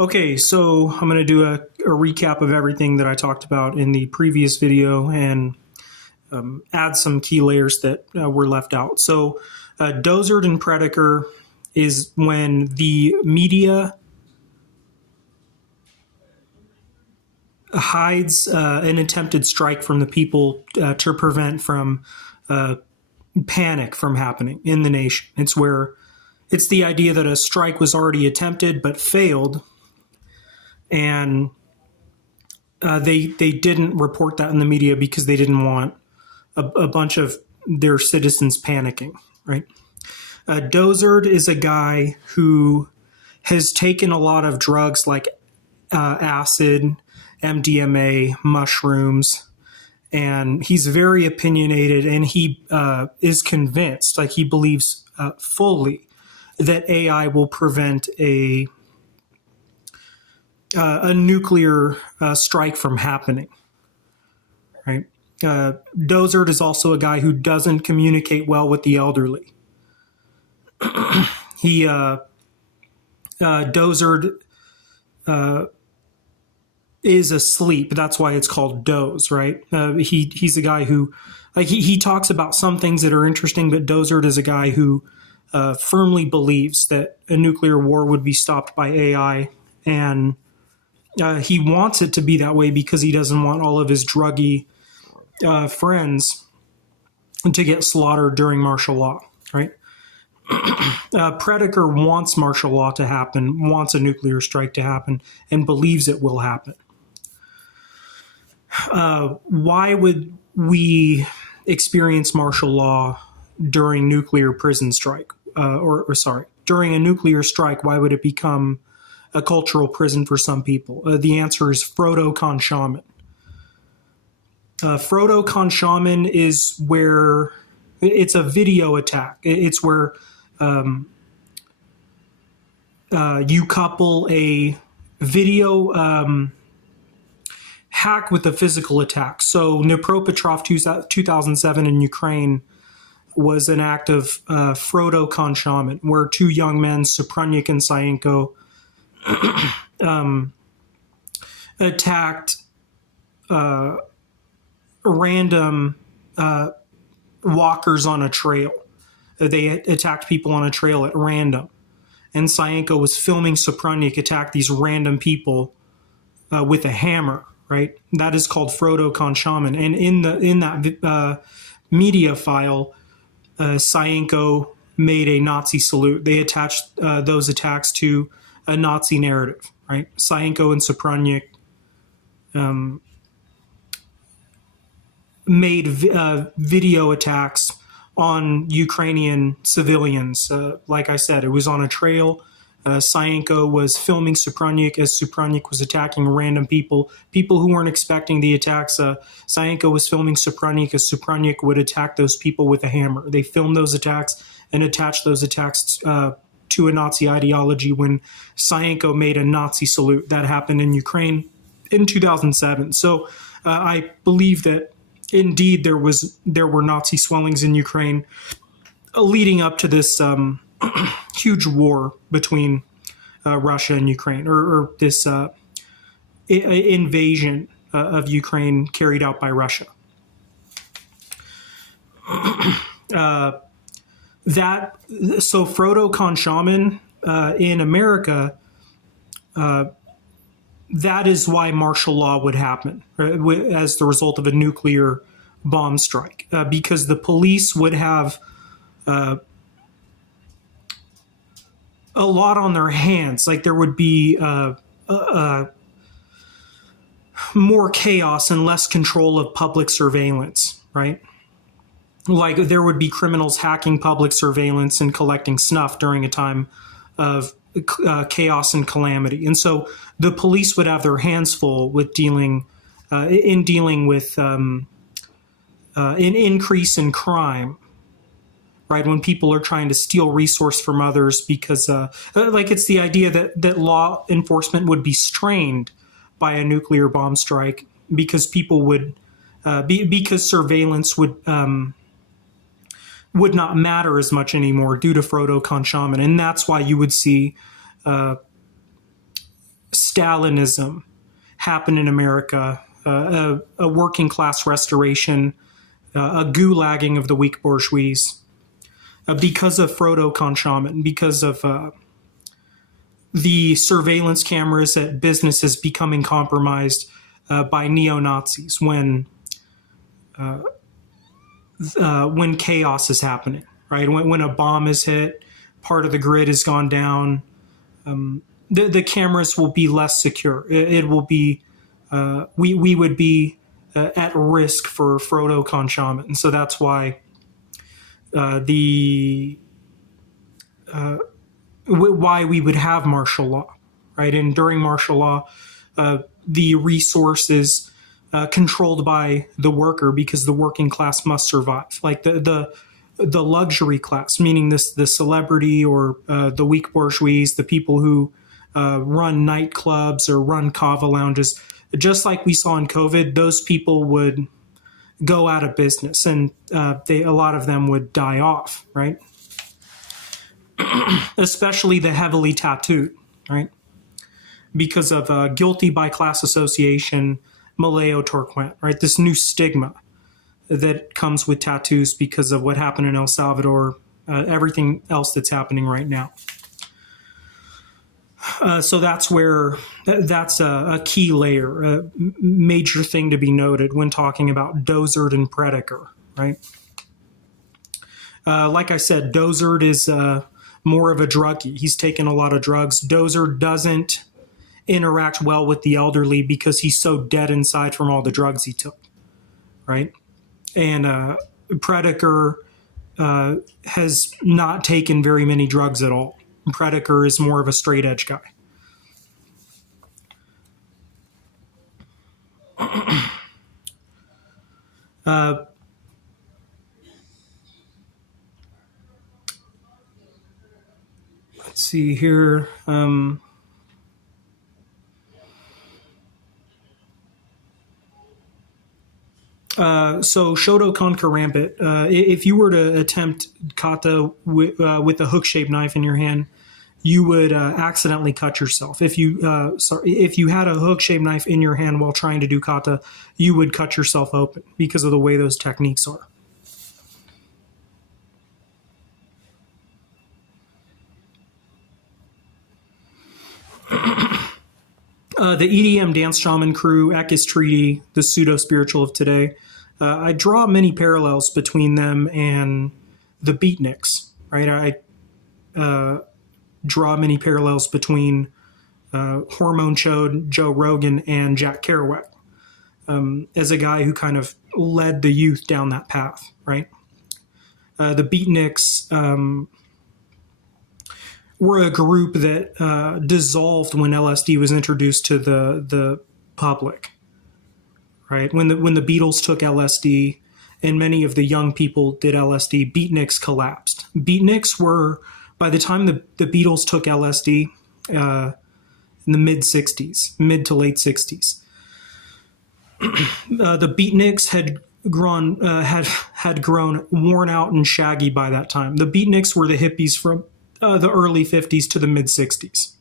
Okay, so I'm going to do a recap of everything that I talked about in the previous video and add some key layers that were left out. So, dozard and predator is when the media hides an attempted strike from the people to prevent from panic from happening in the nation. It's the idea that a strike was already attempted but failed, and they didn't report that in the media because they didn't want a bunch of their citizens panicking, right? Dozard is a guy who has taken a lot of drugs like acid, MDMA, mushrooms, and he's very opinionated, and he is convinced, like he believes fully, that AI will prevent a nuclear strike from happening, right? Dozard is also a guy who doesn't communicate well with the elderly. Dozard is asleep. That's why it's called doze, right? He's a guy who, like, he talks about some things that are interesting, but Dozard is a guy who firmly believes that a nuclear war would be stopped by AI, and he wants it to be that way because he doesn't want all of his druggy friends to get slaughtered during martial law, right? Predator wants martial law to happen, wants a nuclear strike to happen, and believes it will happen. Why would we experience martial law during nuclear prison strike? During a nuclear strike, why would it become a cultural prison for some people? The answer is Shotokan shaman. Shotokan shaman is where it's a video attack. It's where you couple a video hack with a physical attack. So Dnipropetrovsk 2007 in Ukraine was an act of Shotokan shaman, where two young men, Supranyik and Sayenko, attacked random walkers on a trail. They attacked people on a trail at random. And Sayenko was filming Supranyik attack these random people with a hammer, right? That is called Shotokan shaman. And in that media file, Sayenko made a Nazi salute. They attached those attacks to a Nazi narrative, right? Sayenko and Supranyik made video attacks on Ukrainian civilians. Like I said, it was on a trail. Sayenko was filming Supranyik as Supranyik was attacking random people who weren't expecting the attacks. Sayenko was filming Supranyik as Supranyik would attack those people with a hammer. They filmed those attacks and attached those attacks to a Nazi ideology when Sayenko made a Nazi salute. That happened in Ukraine in 2007. So I believe that indeed there were Nazi swellings in Ukraine leading up to this huge war between Russia and Ukraine, or this invasion of Ukraine carried out by Russia. So Shotokan shaman in America, that is why martial law would happen as the result of a nuclear bomb strike, because the police would have a lot on their hands. Like there would be more chaos and less control of public surveillance, right? Like there would be criminals hacking public surveillance and collecting snuff during a time of chaos and calamity. And so the police would have their hands full with dealing with an increase in crime, right? When people are trying to steal resource from others because like it's the idea that law enforcement would be strained by a nuclear bomb strike because people would because surveillance would not matter as much anymore due to Shotokan shaman. And that's why you would see Stalinism happen in America, a working class restoration, a gulagging of the weak bourgeois, because of Shotokan shaman, because of the surveillance cameras at businesses becoming compromised by neo-Nazis when chaos is happening, right? When a bomb is hit, part of the grid has gone down. The cameras will be less secure. It will be we would be at risk for Shotokan shaman, and so that's why why we would have martial law, right? And during martial law, the resources controlled by the worker, because the working class must survive. Like the luxury class, meaning the celebrity or the weak bourgeois, the people who run nightclubs or run kava lounges, just like we saw in COVID, those people would go out of business, and a lot of them would die off, right? Especially the heavily tattooed, right? Because of guilty by class association, Maleo Torquent, right? This new stigma that comes with tattoos because of what happened in El Salvador, everything else that's happening right now. So that's a key layer, a major thing to be noted when talking about Dozard and Predaker, right? Like I said, Dozard is more of a druggie. He's taken a lot of drugs. Dozard doesn't interact well with the elderly because he's so dead inside from all the drugs he took, right? And Predaker has not taken very many drugs at all. Predaker is more of a straight edge guy. Let's see here. So Shotokan Karambit, if you were to attempt kata with a hook-shaped knife in your hand, you would accidentally cut yourself. If you had a hook-shaped knife in your hand while trying to do kata, you would cut yourself open because of the way those techniques are. The EDM dance shaman crew, Ekis Treaty, the pseudo-spiritual of today, I draw many parallels between them and the beatniks, right? I draw many parallels between Hormone Joe Rogan and Jack Kerouac as a guy who kind of led the youth down that path, right? The beatniks were a group that dissolved when LSD was introduced to the public, right? When the Beatles took LSD and many of the young people did LSD, beatniks collapsed. Beatniks were, by the time the Beatles took LSD in the mid to late 60s, the beatniks had grown worn out and shaggy by that time. The beatniks were the hippies from the early 50s to the mid 60s.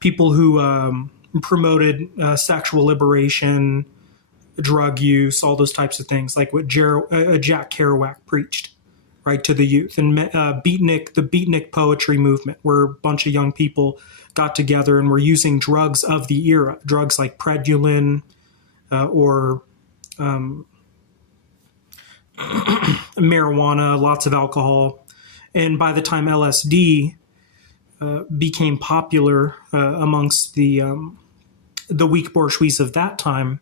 People who promoted sexual liberation, drug use, all those types of things, like what Jack Kerouac preached, right, to the youth. And the beatnik poetry movement, where a bunch of young people got together and were using drugs of the era, drugs like Predulin or marijuana, lots of alcohol. And by the time LSD became popular amongst the weak bourgeois of that time,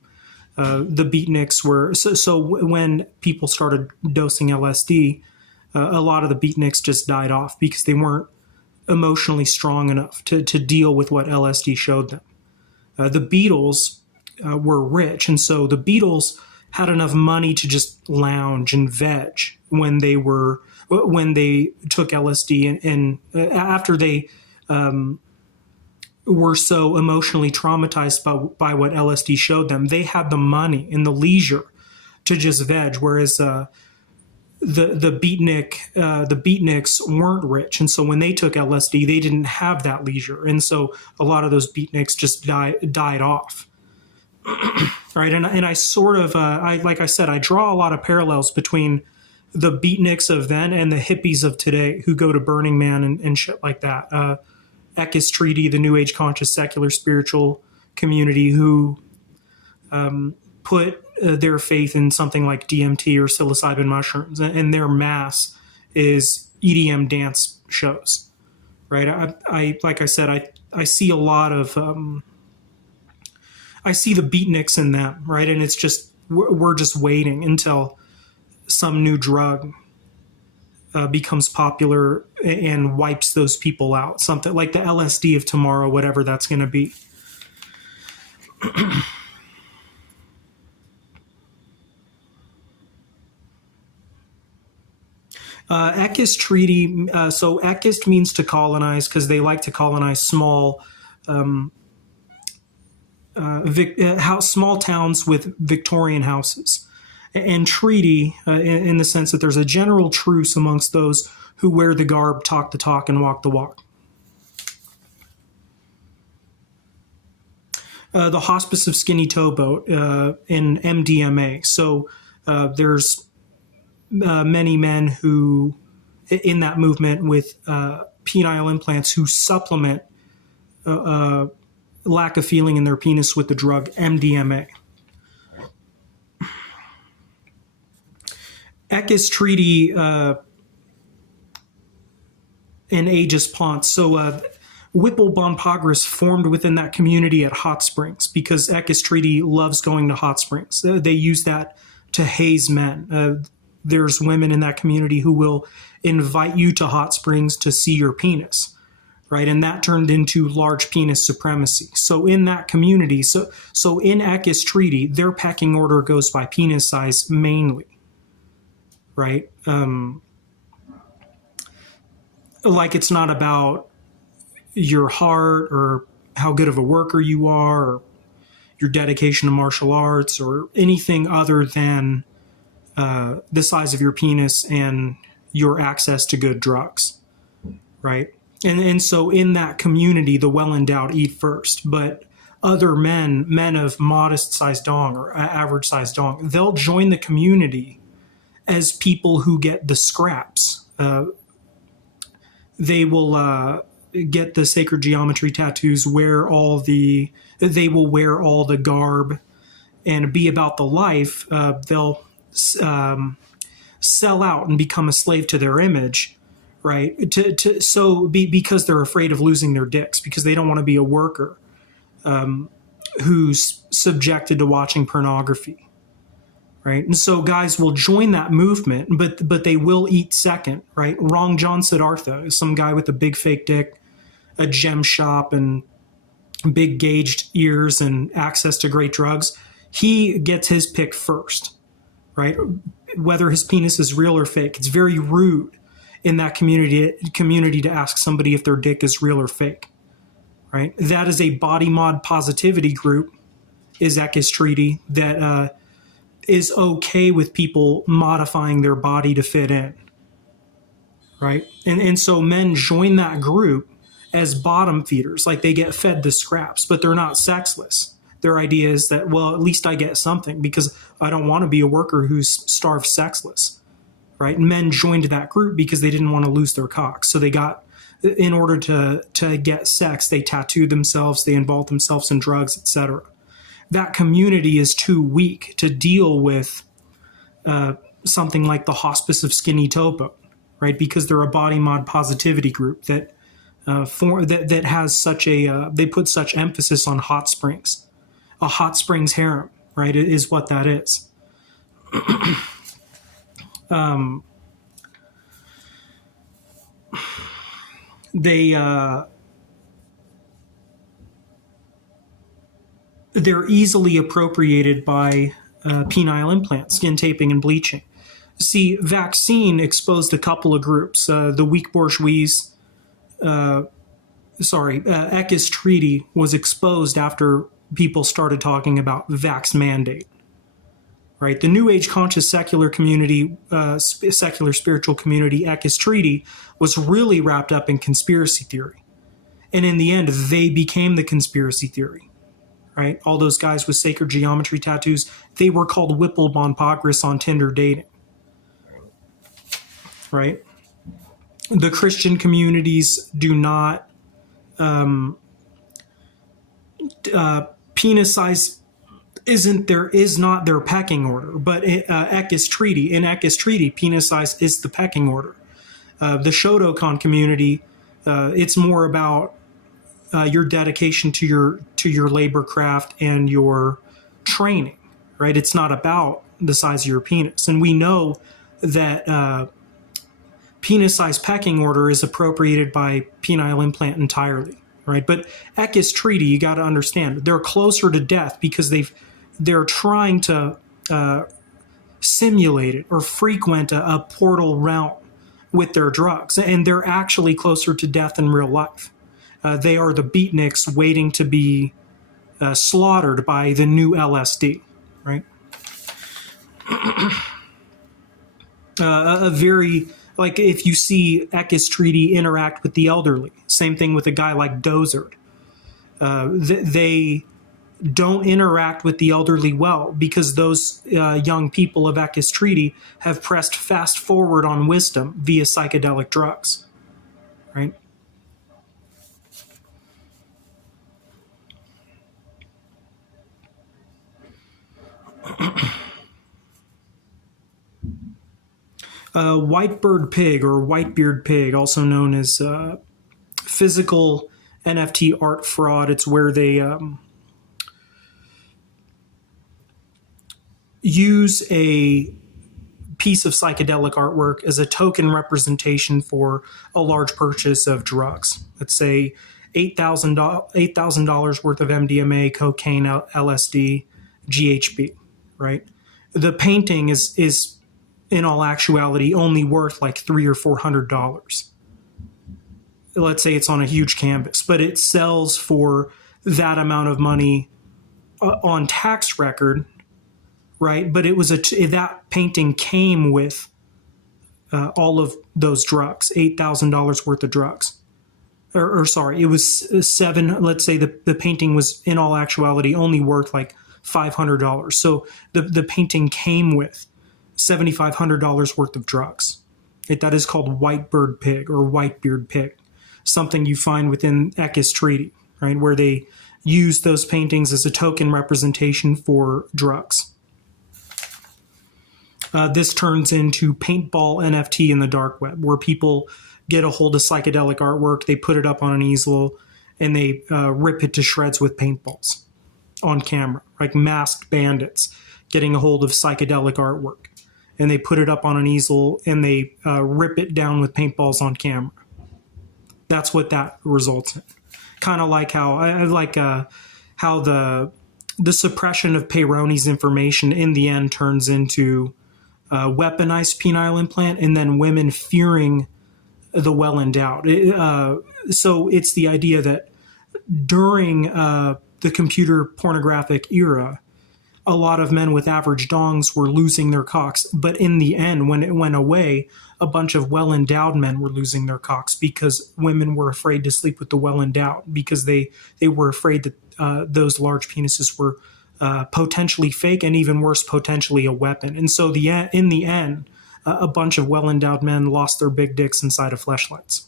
the beatniks were so when people started dosing LSD, a lot of the beatniks just died off because they weren't emotionally strong enough to deal with what LSD showed them. The Beatles were rich, and so the Beatles had enough money to just lounge and veg when they took LSD, and after they were so emotionally traumatized by what LSD showed them, they had the money and the leisure to just veg, whereas the beatniks weren't rich, and so when they took LSD, they didn't have that leisure, and so a lot of those beatniks just died off. Right, and I sort of like I said, I draw a lot of parallels between the beatniks of then and the hippies of today who go to Burning Man and shit like that. Ekis Treaty, the New Age conscious secular spiritual community who put their faith in something like DMT or psilocybin mushrooms, and their mass is EDM dance shows, right? I like I said, I see a lot of I see the beatniks in them, right? And it's just we're just waiting until some new drug becomes popular and wipes those people out. Something like the LSD of tomorrow, whatever that's going to be. Ekis Treaty. So Ekist means to colonize because they like to colonize small small towns with Victorian houses. And treaty in the sense that there's a general truce amongst those who wear the garb, talk the talk, and walk the walk. The Hospice of Skinny Towboat in MDMA. So there's many men who, in that movement with penile implants, who supplement lack of feeling in their penis with the drug MDMA. Ekis Treaty and Aegis Ponce. So Whipple Bonpagras formed within that community at hot springs because Ekis Treaty loves going to hot springs. They use that to haze men. There's women in that community who will invite you to hot springs to see your penis, right? And that turned into large penis supremacy. So in that community, so in Ekis Treaty, their pecking order goes by penis size mainly. Right? Like it's not about your heart or how good of a worker you are or your dedication to martial arts or anything other than the size of your penis and your access to good drugs. Right? And so in that community, the well-endowed eat first, but other men of modest-sized dong or average-sized dong, they'll join the community as people who get the scraps. They will get the sacred geometry tattoos, they will wear all the garb and be about the life. They'll sell out and become a slave to their image, right? Because they're afraid of losing their dicks, because they don't want to be a worker who's subjected to watching pornography. Right, and so guys will join that movement, but they will eat second, right? Wrong John Siddhartha is some guy with a big fake dick, a gem shop, and big gauged ears and access to great drugs. He gets his pick first, right? Whether his penis is real or fake. It's very rude in that community to ask somebody if their dick is real or fake, right? That is a body mod positivity group, is Ekis Treaty, that is okay with people modifying their body to fit in, right? And so men join that group as bottom feeders, like they get fed the scraps, but they're not sexless. Their idea is that, well, at least I get something because I don't want to be a worker who's starved sexless, right? And men joined that group because they didn't want to lose their cocks. So they got, in order to get sex, they tattooed themselves, they involved themselves in drugs, etc. That community is too weak to deal with something like the Hospice of Skinny Towboat, right? Because they're a body mod positivity group that that has such a they put such emphasis on hot springs. A hot springs harem, right? It is what that is. They're easily appropriated by penile implants, skin taping, and bleaching. See, vaccine exposed a couple of groups. The weak bourgeois, Ekis Treaty was exposed after people started talking about vax mandate. right? The New Age conscious secular community, secular spiritual community, Ekis Treaty, was really wrapped up in conspiracy theory. And in the end, they became the conspiracy theory, right? All those guys with sacred geometry tattoos, they were called Whipple Bonpagris on Tinder dating, right? The Christian communities do not penis size is not their pecking order, but Ekis Treaty, in Ekis Treaty, penis size is the pecking order. The Shotokan community, it's more about your dedication to your labor craft and your training, right? It's not about the size of your penis. And we know that penis size pecking order is appropriated by penile implant entirely, right? But Ekis Treaty, you got to understand, they're closer to death because they're trying to simulate it or frequent a portal realm with their drugs, and they're actually closer to death in real life. They are the beatniks waiting to be slaughtered by the new LSD, right? A very, like if you see Ekis Treaty interact with the elderly, same thing with a guy like Dozard. They don't interact with the elderly well because those young people of Ekis Treaty have pressed fast forward on wisdom via psychedelic drugs, right? Whitebird pig or whitebeard pig, also known as physical NFT art fraud. It's where they use a piece of psychedelic artwork as a token representation for a large purchase of drugs. Let's say $8,000 worth of MDMA, cocaine, LSD, GHB, right? The painting is in all actuality only worth like $300 or $400. Let's say it's on a huge canvas, but it sells for that amount of money on tax record, right? But it was that painting came with all of those drugs, $8,000 worth of drugs. Or sorry, it was seven. Let's say the painting was in all actuality only worth like $500. So the painting came with $7,500 worth of drugs. That is called Whitebird pig or Whitebeard pig, something you find within Ekis Treaty, right, where they use those paintings as a token representation for drugs. This turns into paintball NFT in the dark web, where people get a hold of psychedelic artwork, they put it up on an easel, and they rip it to shreds with paintballs on camera, like masked bandits getting a hold of psychedelic artwork. And they put it up on an easel and they rip it down with paintballs on camera. That's what that results in. Kind of like how I like how the suppression of Peyronie's information in the end turns into weaponized penile implant, and then women fearing the well endowed. So it's the idea that during the computer pornographic era, a lot of men with average dongs were losing their cocks. But in the end, when it went away, a bunch of well-endowed men were losing their cocks because women were afraid to sleep with the well-endowed because they were afraid that those large penises were potentially fake and even worse, potentially a weapon. And so in the end, a bunch of well-endowed men lost their big dicks inside of fleshlights.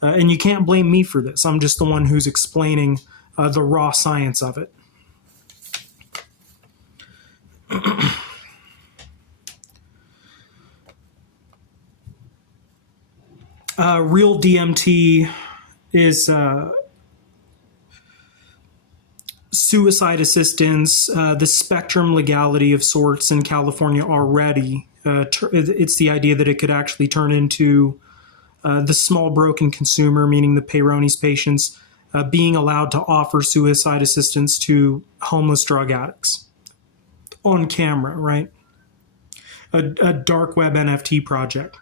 And you can't blame me for this. I'm just the one who's explaining the raw science of it. Real DMT is suicide assistance, the spectrum legality of sorts in California already. It's the idea that it could actually turn into the small broken consumer, meaning the Peyronie's patients, being allowed to offer suicide assistance to homeless drug addicts on camera, right? A dark web NFT project.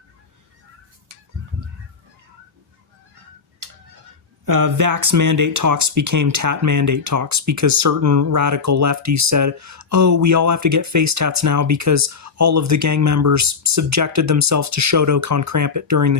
vax mandate talks became tat mandate talks because certain radical lefties said, oh, we all have to get face tats now because all of the gang members subjected themselves to Shotokan Karambit during the